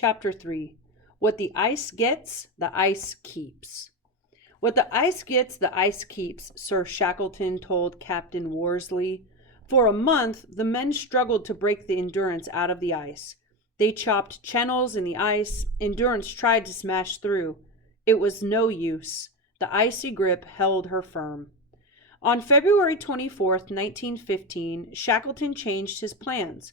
Chapter 3. What the ice gets, the ice keeps. What the ice gets, the ice keeps, Sir Shackleton told Captain Worsley. For a month, the men struggled to break the Endurance out of the ice. They chopped channels in the ice. Endurance tried to smash through. It was no use. The icy grip held her firm. On February 24th, 1915, Shackleton changed his plans.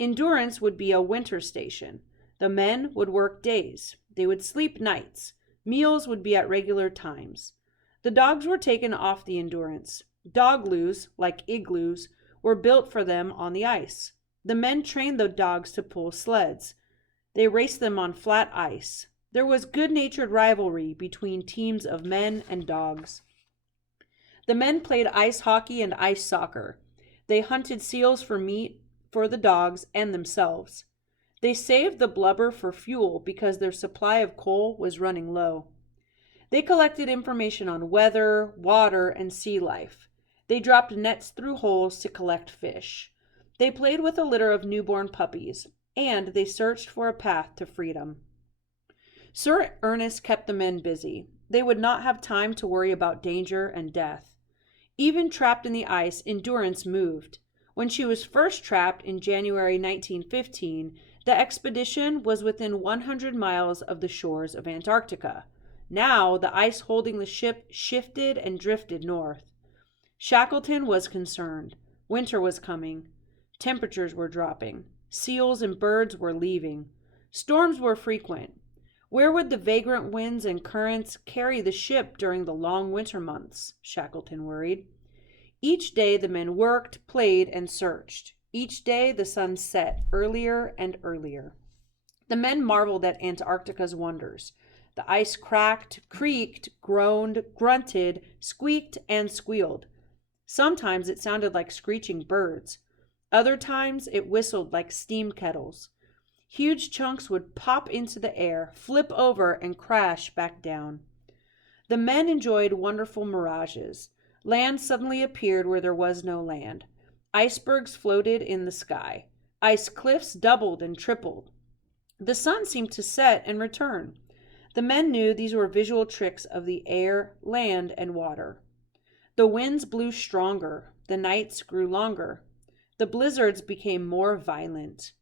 Endurance would be a winter station. The men would work days. They would sleep nights. Meals would be at regular times. The dogs were taken off the Endurance. Dogloos, like igloos, were built for them on the ice. The men trained the dogs to pull sleds. They raced them on flat ice. There was good-natured rivalry between teams of men and dogs. The men played ice hockey and ice soccer. They hunted seals for meat for the dogs and themselves. They saved the blubber for fuel because their supply of coal was running low. They collected information on weather, water, and sea life. They dropped nets through holes to collect fish. They played with a litter of newborn puppies, and they searched for a path to freedom. Sir Ernest kept the men busy. They would not have time to worry about danger and death. Even trapped in the ice, Endurance moved. When she was first trapped in January 1915, the expedition was within 100 miles of the shores of Antarctica. Now, the ice holding the ship shifted and drifted north. Shackleton was concerned. Winter was coming. Temperatures were dropping. Seals and birds were leaving. Storms were frequent. Where would the vagrant winds and currents carry the ship during the long winter months? Shackleton worried. Each day the men worked, played, and searched. Each day the sun set earlier and earlier. The men marveled at Antarctica's wonders. The ice cracked, creaked, groaned, grunted, squeaked, and squealed. Sometimes it sounded like screeching birds. Other times it whistled like steam kettles. Huge chunks would pop into the air, flip over, and crash back down. The men enjoyed wonderful mirages. Land suddenly appeared where there was no land. Icebergs floated in the sky. Ice cliffs doubled and tripled. The sun seemed to set and return. The men knew these were visual tricks of the air, land, and water. The winds blew stronger. The nights grew longer. The blizzards became more violent.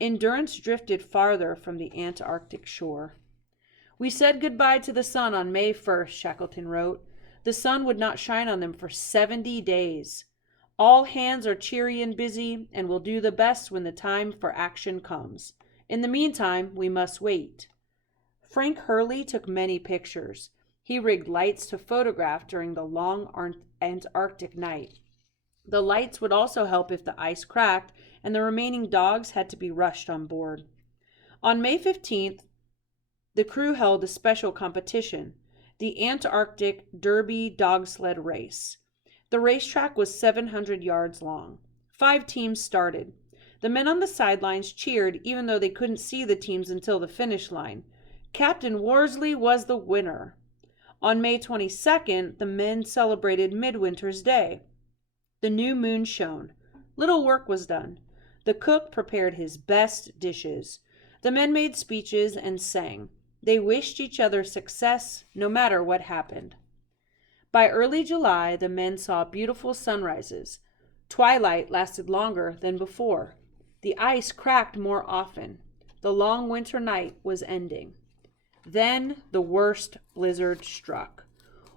Endurance drifted farther from the Antarctic shore. We said goodbye to the sun on May 1st, Shackleton wrote. The sun would not shine on them for 70 days. All hands are cheery and busy, and will do the best when the time for action comes. In the meantime, we must wait. Frank Hurley took many pictures. He rigged lights to photograph during the long Antarctic night. The lights would also help if the ice cracked and the remaining dogs had to be rushed on board. On May 15th, the crew held a special competition, the Antarctic Derby Dog Sled Race. The racetrack was 700 yards long. 5 teams started. The men on the sidelines cheered even though they couldn't see the teams until the finish line. Captain Worsley was the winner. On May 22nd, the men celebrated Midwinter's Day. The new moon shone. Little work was done. The cook prepared his best dishes. The men made speeches and sang. They wished each other success no matter what happened. By early July, the men saw beautiful sunrises. Twilight lasted longer than before. The ice cracked more often. The long winter night was ending. Then the worst blizzard struck.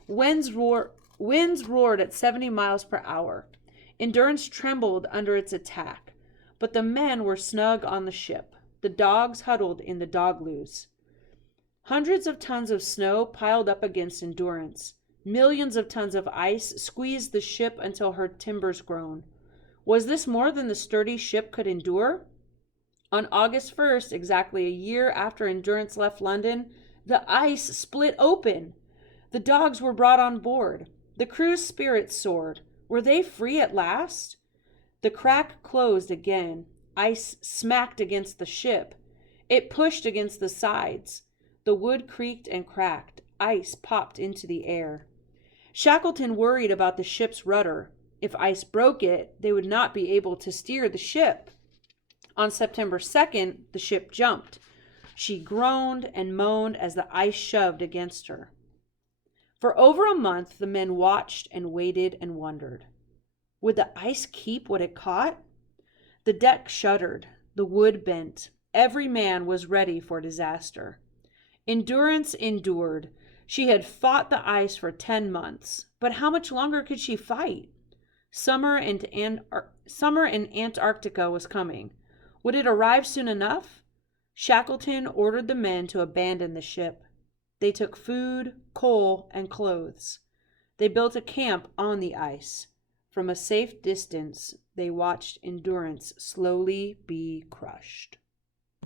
Winds roared at 70 miles per hour. Endurance trembled under its attack, but the men were snug on the ship. The dogs huddled in the dogloos. Hundreds of tons of snow piled up against Endurance. Millions of tons of ice squeezed the ship until her timbers groaned. Was this more than the sturdy ship could endure? On August 1st, exactly a year after Endurance left London, the ice split open. The dogs were brought on board. The crew's spirits soared. Were they free at last? The crack closed again. Ice smacked against the ship. It pushed against the sides. The wood creaked and cracked. Ice popped into the air. Shackleton worried about the ship's rudder. If ice broke it, they would not be able to steer the ship. On September 2nd, the ship jumped. She groaned and moaned as the ice shoved against her. For over a month, the men watched and waited and wondered. Would the ice keep what it caught? The deck shuddered, the wood bent. Every man was ready for disaster. Endurance endured. She had fought the ice for 10 months, but how much longer could she fight? Summer in Antarctica was coming. Would it arrive soon enough? Shackleton ordered the men to abandon the ship. They took food, coal, and clothes. They built a camp on the ice. From a safe distance, they watched Endurance slowly be crushed.